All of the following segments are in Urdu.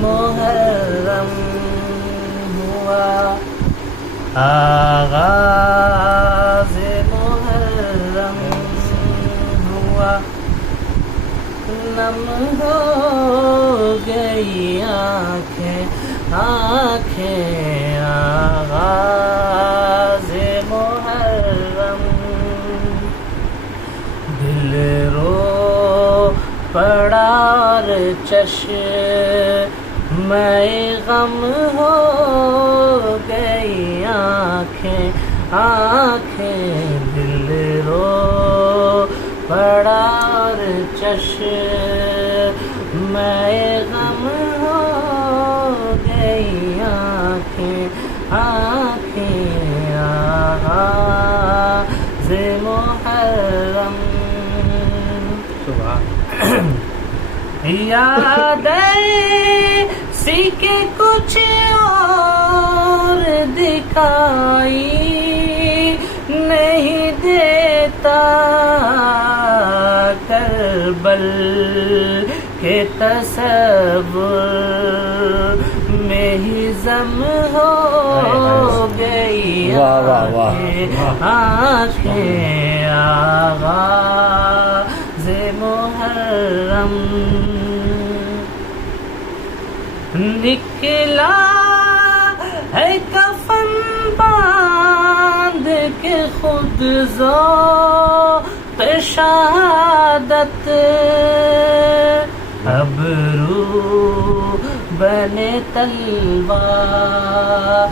محرم ہوا، آغاز محرم ہوا، نم ہو گئی آنکھیں آنکھیں، آغاز محرم، دل رو پڑا اور چشم غم ہو گئی آنکھیں آنکھیں، دل رو پڑا اور چشم غم ہو گئی آنکھیں آنکھیں، آغاز محرم، یاد ایسی کہ کچھ اور دکھائی نہیں دیتا کربل کے تصور میں ہی ضم ہو گئی آنکھیں، آغاز محرم، نکلا ہے کفن باندھ کے خود ذوق شہادت، ابرو بنے تلوار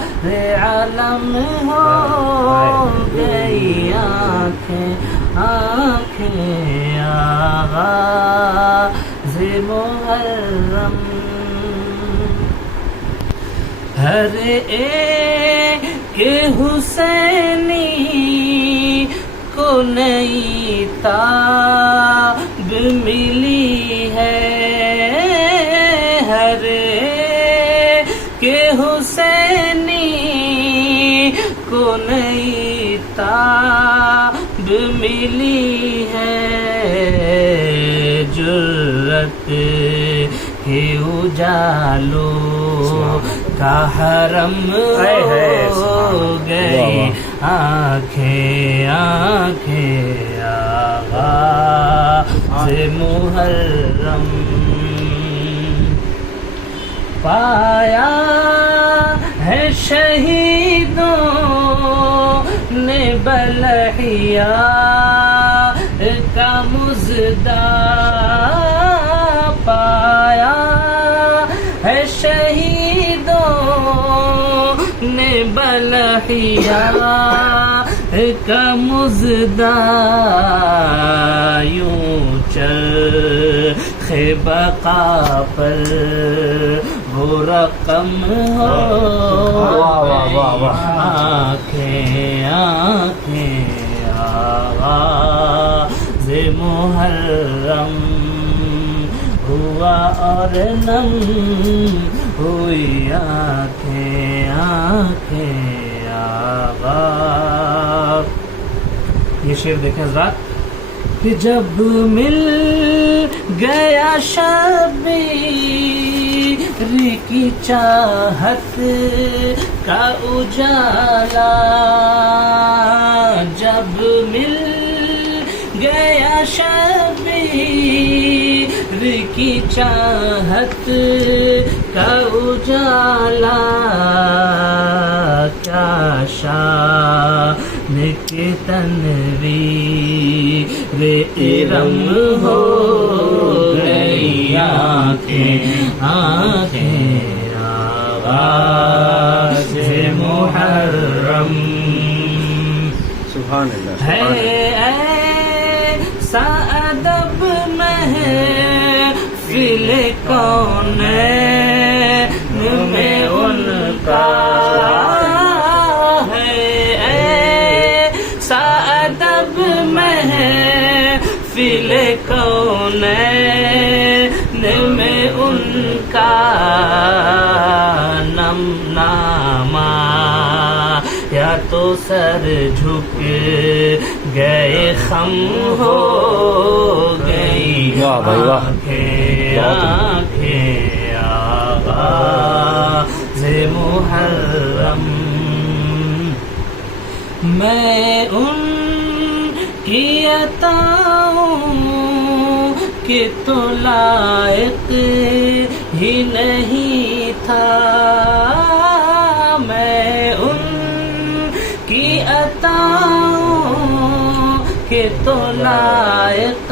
علم ہو گئی آنکھیں آنکھیں، آغاز محرم، ہر ایک حسینی کو نئی تاب ملی ہے، ہر ایک حسینی کو نئی تاب ملی ہے، جرت کے اجالوں کا حرم ہو گئی آنکھیں آنکھیں، آغاز محرم، پایا ہے شہیدوں نے بلحیا کا مژدہ، پایا ہے شہیدوں نے بلحیا کا مژدہ، یوں چرخ بقا پر وہ رقم ہو آنکھیں آنکھیں، آغاز محرم ہوا اور نم ہوئی آنکھیں آنکھیں، آغاز۔ یہ شعر دیکھیں حضرات کہ جب مل گیا شبیر کی چاہت کا اجالا، جب مل گیا شبیر کی چاہت کا اجالا، کیا شان کے تنویر ارم ہو گئی آنکھیں آنکھیں، آغاز محرم، سبحان اللہ ہے ایسا ادب محفل کونین میں ان کا، ہے ایسا ادب محفل کونین میں ان کا، نم نامہ یا تو سر جھک گئے خم ہو گئی آنکھیں آنکھیں، محرم میں ان کی عطاؤں کے تو لائق ہی نہیں تھا، میں ان کی عطاؤں کے تو لائق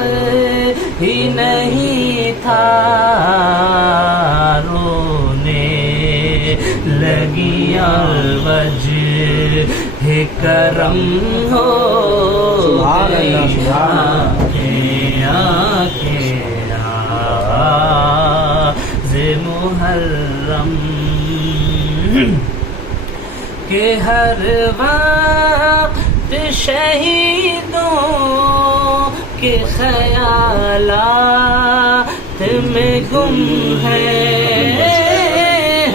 ہی نہیں تھا، رونے لگی الوجہ کرم ہو گئی آنکھیں آنکھیں آغاز محرم کہ ہر وقت شہیدوں کے خیالات میں گم ہے،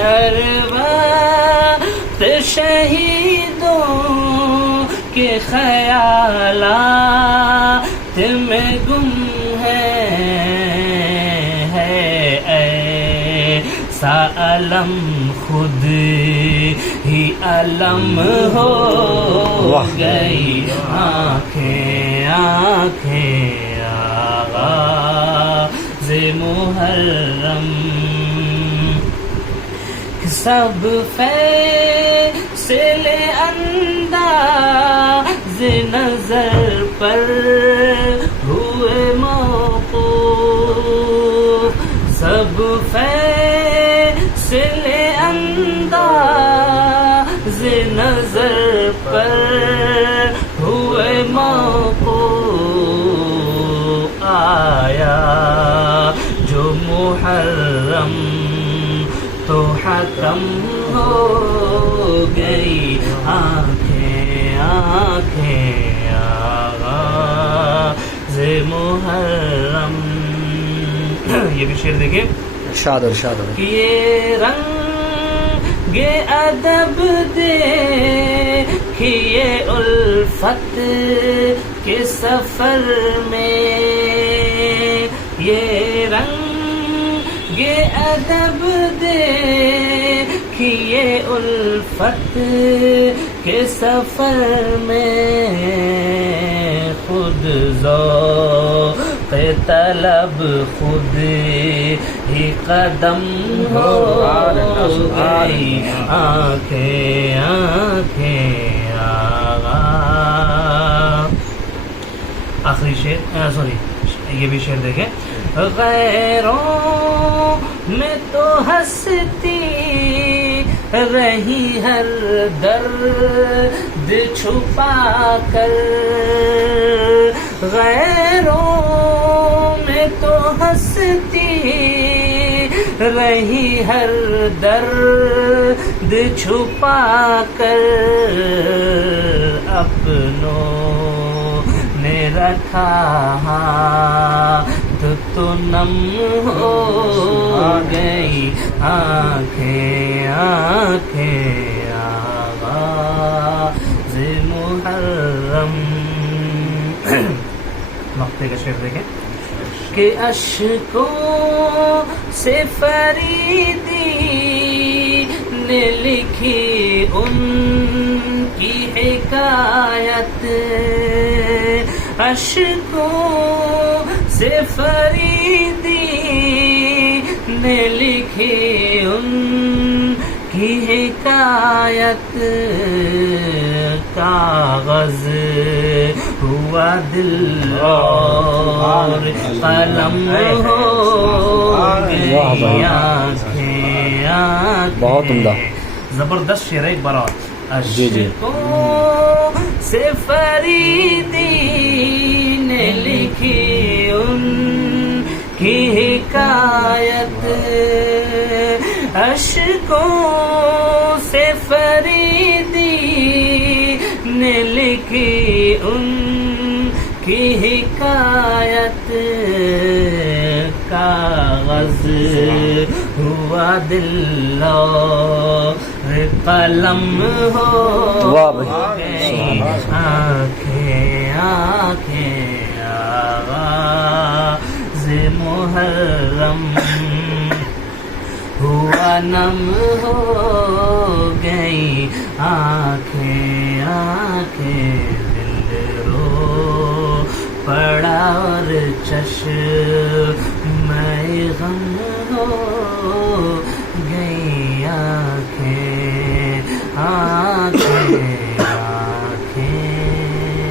ہر وقت شہیدوں کے خیالات میں گم ہے ایسا علم خود ہی علم ہو گئی آنکھیں آنکھیں آغاز محرم سب فیصلے انداز نظر پر ہوئے موقوف، سب فیصلے انداز نظر پر ہوئے موقوف، آیا جو محرم تو ختم ہو گئی آنکھیں آنکھیں آغاز محرم. یہ بھی شعر دیکھیں، ارشاد ارشاد. یہ رنگ ادب دیکھیے الفت کے سفر میں، یہ رنگ ادب دیکھیے الفت کے سفر میں، خود ذوق طلب خود ہی قدم ہو گئی آنکھیں آنکھیں آغاز. آخری شعر سوری یہ بھی شعر دیکھیں، غیروں میں تو ہستی رہی ہر درد چھپا کر، غیروں میں تو ہستی رہی ہر درد چھپا کر، اپنوں نے رکھا تو نم ہو گئی آنکھیں آنکھیں آغاز محرم. مقطع کا شعر دیکھیں کہ اشکوں سے فریدی نے لکھی ان کی حکایت، اشکوں سے فریدی نے لکھی ان کی حکایت، کاغذ ہوا دل اور قلم ہو گئی آنکھیں آنکھیں. بہت عمدہ، زبردست شعر ہے. ایک بار اور، اشکوں سے فریدی نے لکھی ان کی حکایت، اشکوں سے فریدی نے لکھی ان کی حکایت، کاغذ ہوا دل اور قلم ہو گئی آنکھیں آنکھیں آغاز محرم ہوا نم ہو گئی آنکھیں آنکھیں دل رو پڑا اور چشم میں غم ہو گئی